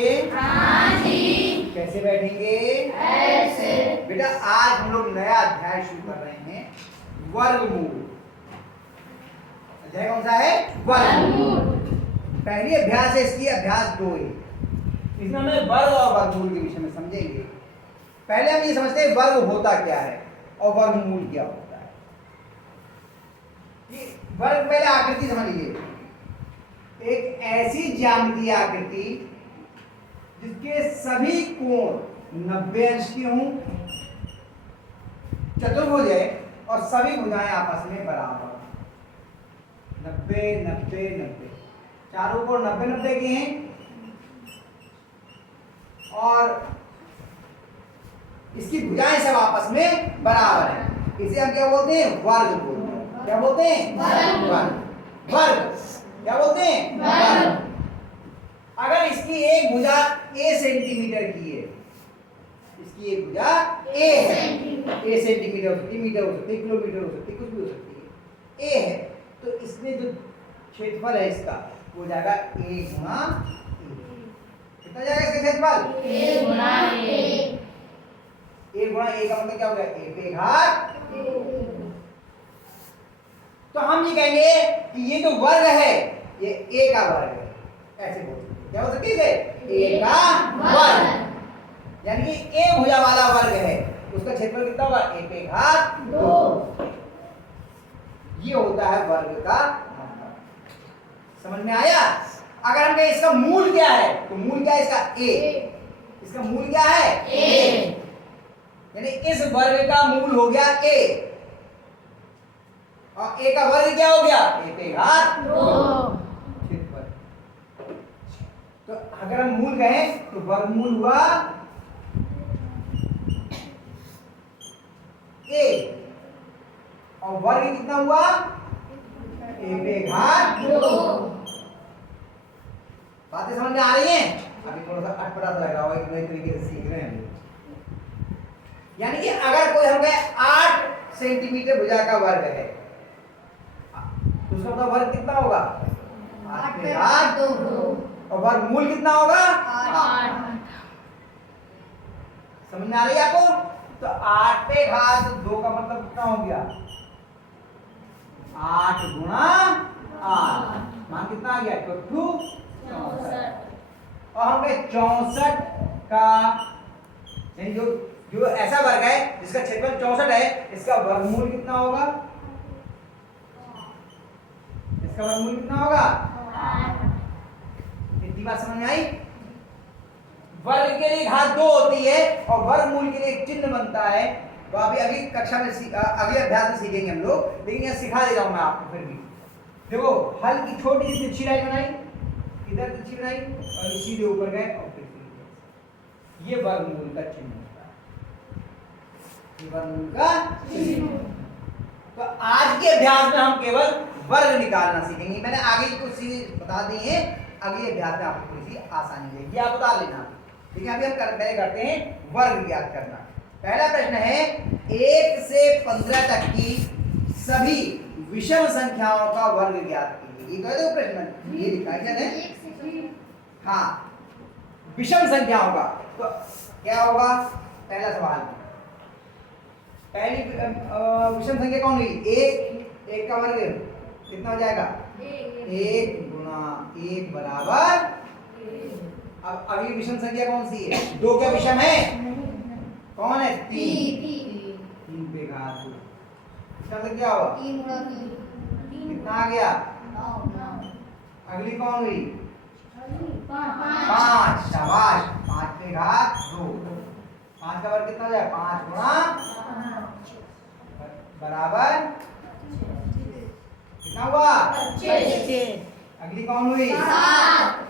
हाँ जी। कैसे बैठेंगे? ऐसे। बेटा आज हम लोग नया अध्याय शुरू कर रहे हैं, वर्गमूल। अध्याय कौन सा है? वर्गमूल। पहली अभ्यास है इसकी, अभ्यास 2 है। इसमें हमें वर्ग और वर्गमूल के विषय में समझेंगे। पहले हम ये समझते हैं वर्ग होता क्या है और वर्गमूल क्या होता है। ये वर्ग पहले आकृति समझ लीजिए। एक ऐसी ज्यामितीय आकृति जिसके सभी कोण 90 अंश के हों, चतुर्भुज है और सभी भुजाएं आपस में बराबर 90 90 90, चारों कोण 90 90 के हैं और इसकी भुजाएं सब आपस में बराबर है। इसे हम क्या बोलते हैं? वर्ग बोलते हैं। क्या बोलते हैं? वर्ग। वर्ग क्या बोलते हैं? वर्ग। अगर इसकी एक भुजा a सेंटीमीटर की है, इसकी एक भुजा a है, a सेंटीमीटर हो सकती है, मीटर हो सकती है, किलोमीटर हो सकती है, कुछ भी हो सकती है, a है, तो इसमें जो क्षेत्रफल है इसका वो जाएगा a गुणा a। कितना जाएगा इसका क्षेत्रफल? a गुणा a। a गुणा a का मतलब क्या हो गया? a पे घात। तो हम ये कहेंगे कि ये जो वर्ग है ये a का वर्ग है, ऐसे बोल सकते हैं। क्या बोल सकते हैं? a का वर्ग। यानी कि a भुजा वाला वर्ग है, उसका क्षेत्रफल कितना होगा? a पे घात 2। ये होता है वर्ग का मतलब। समझ में आया? अगर हम कहें इसका मूल क्या है, तो मूल क्या है इसका? a। इसका मूल क्या है? a। यानी इस वर्ग का मूल हो गया a और a का वर्ग क्या हो गया? a पे घात 2। तो अगर हम मूल कहें तो वर्गमूल हुआ a और वर्ग कितना हुआ? a पे घात 2। बातें समझ में आ रही हैं? अभी थोड़ा सा अटपटा लग रहा होगा, एक नए तरीके से सीख रहे हैं। यानी कि अगर कोई हम कहें 8 सेंटीमीटर भुजा का वर्ग है तो उसका मतलब वर्ग कितना होगा? 8 पे घात 2। और वर्गमूल कितना होगा? 8। समझ में आ रही है आपको? तो 8 पे घात 2 का मतलब कितना हो गया? 8 गुणा 8, मान कितना आ गया? 64। और हमें 64 का यानी जो ऐसा वर्ग है जिसका क्षेत्रफल 64 है, इसका वर्गमूल कितना होगा? इसका वर्गमूल कितना होगा? 8। इतनी बात समझ में आई? वर्ग के लिए घात 2 होती है और वर्गमूल के लिए एक चिन्ह बनता है। तो अभी अगली कक्षा में अगले अभ्यास में सीखेंगे हम लोग, लेकिन यहां सिखा दे रहा हूं मैं आपको। फिर भी देखो, हल की छोटी सी तिरछी लाइन बनाई, इधर तिरछी बनाई और सीधे ऊपर गए और फिर सीधे। ये वर्गमूल का चिन्ह होता है। ये वर्गमूल का चिन्ह। तो आज के अभ्यास में हम केवल वर्ग निकालना सीखेंगे। मैंने आगे कुछ चीजें बता दी हैं, अगले अभ्यास में आपको थोड़ी सी आसानी रहेगी, आप बता लेना। ठीक है, अभी हम पहले करते हैं वर्ग ज्ञात करना। पहला प्रश्न है 1 से 15 तक की सभी विषम संख्याओं का वर्ग ज्ञात कीजिए। ये कह दो प्रश्न, ये लिखा है। हाँ, विषम संख्याओं का तो क्या होगा? पहला सवाल, पहली विषम संख्या कौन हुई? 1 का वर्ग कितना हो जाएगा? 1 गुणा 1 बराबर। अब अगली विषम संख्या कौन सी है? 2 क्या विषम है? कौन है? 3 पे घात 2। इसका मतलब क्या हुआ? 3 गुणा 3 कितना आ गया? 9। अगली कौन हुई? 5। शाबाश। 5 पे घात 2। 5 का वर्ग कितना हो जाएगा? 5 गुणा बराबर कितना हुआ? 25। अगली कौन हुई? 7।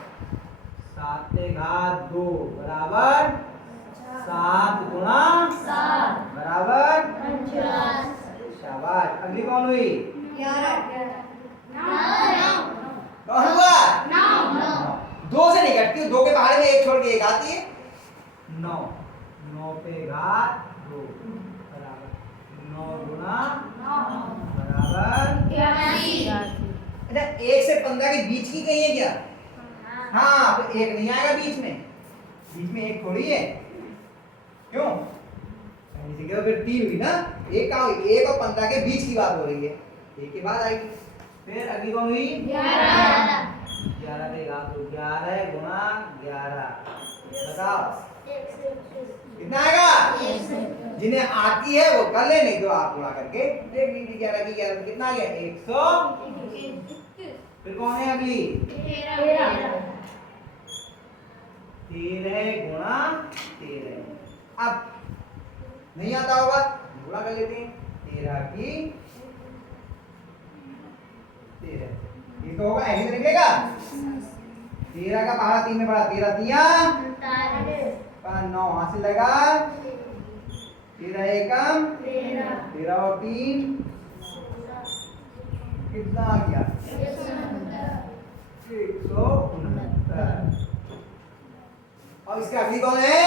7 पे घात 2 बराबर 7 गुणा 7 बराबर 50। शाबाश। अगली कौन हुई? 11। कौन हुआ? 9। 2 से नहीं घटती, 2 के बाहर में 1 छोड़ के 1 आती है। 9 पे घात 2 बराबर 9 गुणा बराबर 83। 1 से 15 के बीच की कही है क्या? हाँ, तो 1 नहीं आएगा बीच में, बीच में एक थोड़ी है, क्यों? फिर 3 हुई ना, एक का 1 और 15 के बीच की बात हो रही है, एक के बाद आएगी। फिर अगली कौन हुई? 11 11 के घात 11 गुणा 11, बताओ कितना आएगा? जिन्हें आती है वो कर ले, नहीं तो आप गुणा करके देख लीजिए। 11 की 11 कितना आ गया? 100। फिर कौन है अगली? 13 गुणा 13। अब नहीं आता होगा, गुणा कर लेते हैं। 13 की 13, ये तो होगा, ऐसे निकलेगा। 13 का पहाड़ा 3 में पड़ा, 13 तिया 9, हासिल लगा 13 एकम 13 और 3 कितना आ गया? 169। और इसके अगली कौन है?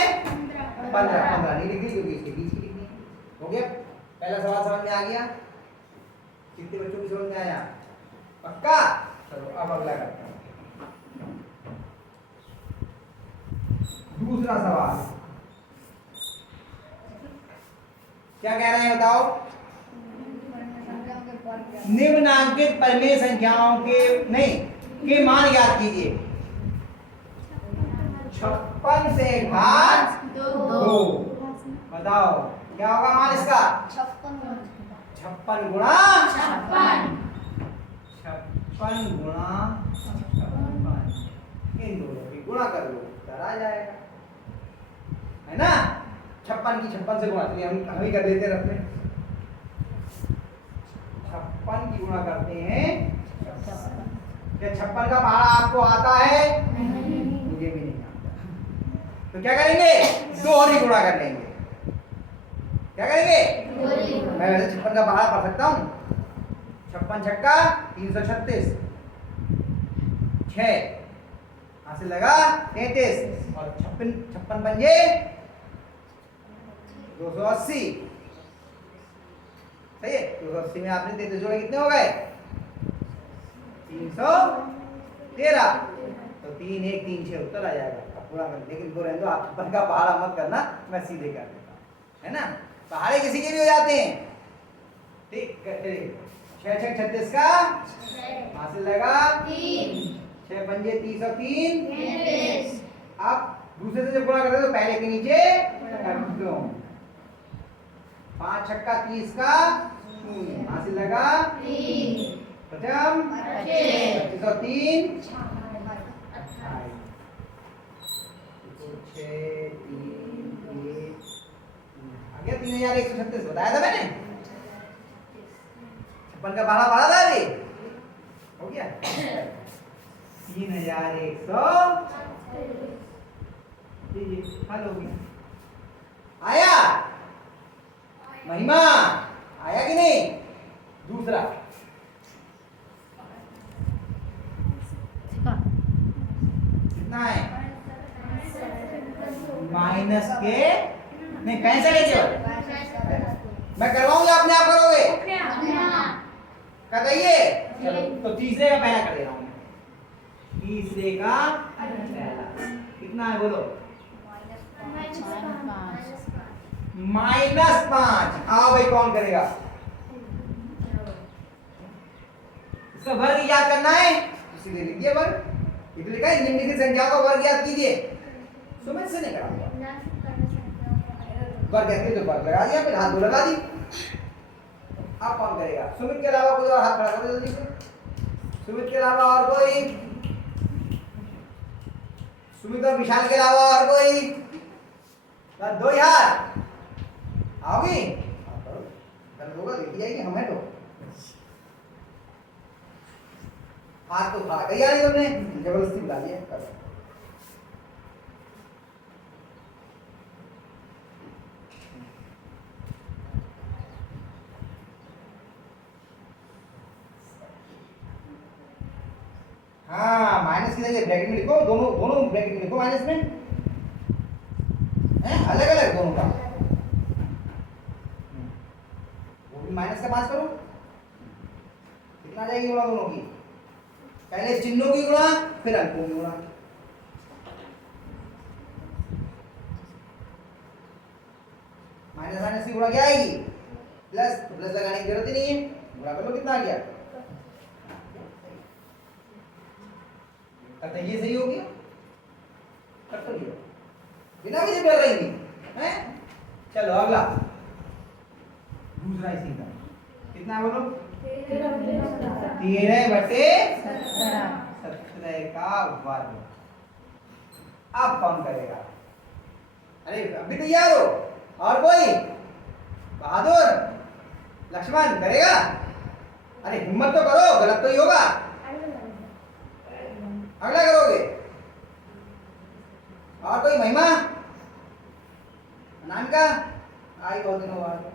15 नहीं लिख ली क्योंकि इसके बीच की लिखनी है। हो गया, पहला सवाल समझ में आ गया? कितने बच्चों की समझ में आया? पक्का? चलो अब अगला करते हैं। दूसरा सवाल क्या कह रहे हैं बताओ? निम्नांकित परिमेय संख्याओं के नहीं के मान ज्ञात कीजिए। 56 से घात 2, बताओ क्या होगा मान इसका? 56 गुणा 56 गुणा 56, इन दोनों की गुणा कर लो, उत्तर आ जाएगा, है ना? 56 की 56 से गुणा, चलिए हम ही कर देते हैं अपने। 56 की गुणा करते हैं। क्या 56 का पहाड़ा आपको आता है? मुझे भी नहीं आता। तो क्या करेंगे? 2 और ही गुणा कर लेंगे। क्या करेंगे? मैं वैसे 56 का पहाड़ा पढ़ सकता हूँ। 56 छक्का 336, 6 हासिल लगा 33 और 56 पंजे 280। सही है? 280 में आपने 33 जोड़े, कितने हो गए? 313। तो 3 1 3 6 उत्तर आ जाएगा। अब पूरा कर, लेकिन वो रहने दो, आप 56 का पहाड़ा मत करना, मैं सीधे कर देता हूँ, है ना? पहाड़े किसी के भी हो जाते हैं, ठीक। 6 6 36 का हासिल लगा 6 पंजे 30 और 3। अब दूसरे से जब गुणा करते हैं तो पहले के नीचे रख दो। 5 छक्का 30 का हासिल लगा प्रथम 25 और 3 आ गया 3136, बताया था मैंने। 56 का पहाड़ा पढ़ा था अभी, हो गया 3100। हल हो गया। आया महिमा? आया कि नहीं? दूसरा कितना है? माइनस के नहीं, कैसे लेते हो? मैं करवाऊं या अपने आप करोगे? बताइए। चलो तो तीसरे का पहला कर दे रहा हूं मैं। तीसरे का पहला कितना है बोलो? -5। आओ भाई, कौन करेगा? इसका वर्ग याद करना है, सीधे लिखिए वर्ग। इधर लिखा है निम्नलिखित संख्या का वर्ग याद कीजिए। सुमित से नहीं करा वर्ग कहते तो वर्ग लगा दिया, फिर हाथ दो लगा दी। अब कौन करेगा? सुमित के अलावा कोई और हाथ खड़ा करो जल्दी से। सुमित के अलावा और कोई? सुमित और विशाल के अलावा और कोई? बस 2 यार आओगी? कर दोगा, देखी जाएगी। हमें तो हाथ तो खड़ा कर यार, तुमने जबरदस्ती बुला लिया। कर हाँ, माइनस की जगह ब्रैकेट में लिखो, दोनों दोनों ब्रैकेट में लिखो माइनस में, हैं अलग अलग दोनों का। वो भी माइनस का 5 करो, कितना जाएगी गुणा दोनों की? पहले चिन्हों की गुणा, फिर अंकों की गुणा। माइनस माइनस की गुणा क्या आएगी प्लस, तो प्लस लगाने की जरूरत ही नहीं है, गुणा कर लो कितना आ गया। कहते हैं ये सही हो गया, कर तो लिया बिना मुझे बोल रही थी हैं। चलो अगला दूसरा इसी का कितना बोलो 13/17 का वर्ग। अब कौन करेगा? अरे अभी तैयार हो? और कोई? बहादुर लक्ष्मण करेगा? अरे हिम्मत तो करो, गलत तो ही होगा। अगला करोगे? और कोई? महिमा अनामिका आई बहुत दिनों बाद।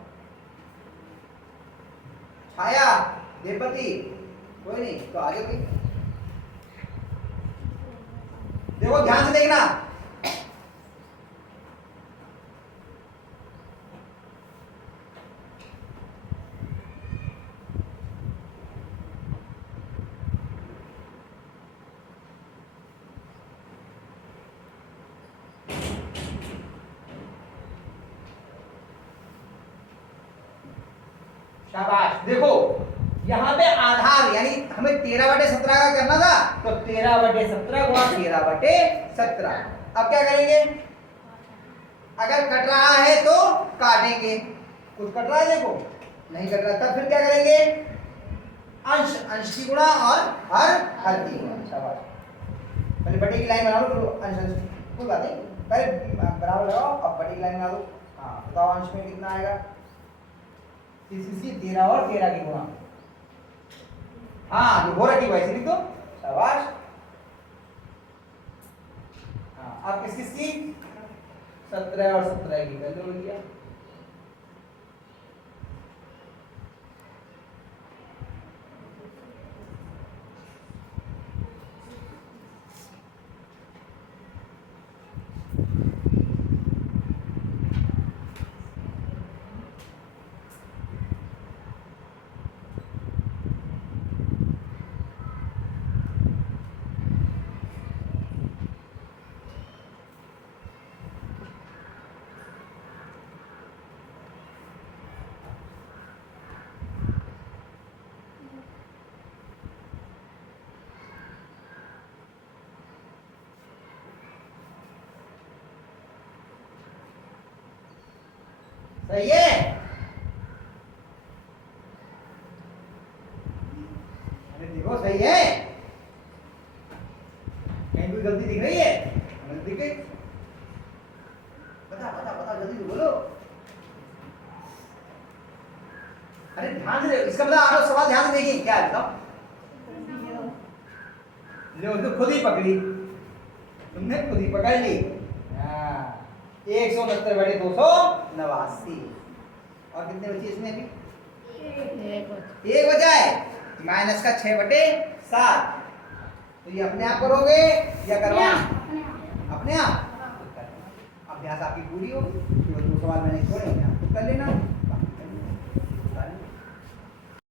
छाया देवपति कोई नहीं तो आगे कोई। देखो ध्यान से देखना, शाबाश। देखो यहाँ पे आधार यानी हमें 13/17 का करना था, तो 13/17 गुणा 13/17। अब क्या करेंगे? अगर कट रहा है तो काटेंगे, कुछ कट रहा है देखो, नहीं कट रहा तब फिर क्या करेंगे? अंश अंश की गुणा और हर की गुणा। शाबाश। पहले बटे की लाइन बना लो, फिर अंश अंश कोई बात नहीं, पहले बराबर लगाओ अब बटे की लाइन बना दो। हाँ बताओ अंश में कितना आएगा? 13 और 13 की गुणा। हाँ जो हो रखी वैसे लिख दो। शाबाश। हाँ अब किसकी 17 और 17 की कर लो भैया। सही है? अरे देखो सही है, कहीं कोई गलती दिख रही है? गलती दिख गई? बता बता बता जल्दी बोलो। अरे ध्यान से इसका मतलब आप सवाल ध्यान से देखिए क्या है बताओ। लो तो खुद ही पकड़ी, तुमने खुद ही पकड़ ली। 169/289। और कितने बचे इसमें अभी? एक बचा है, माइनस का 6/7। तो ये अपने आप करोगे या करवा? अपने आप। अभ्यास आपकी पूरी होगी, 2 सवाल मैंने छोड़े, अपने आप कर लेना।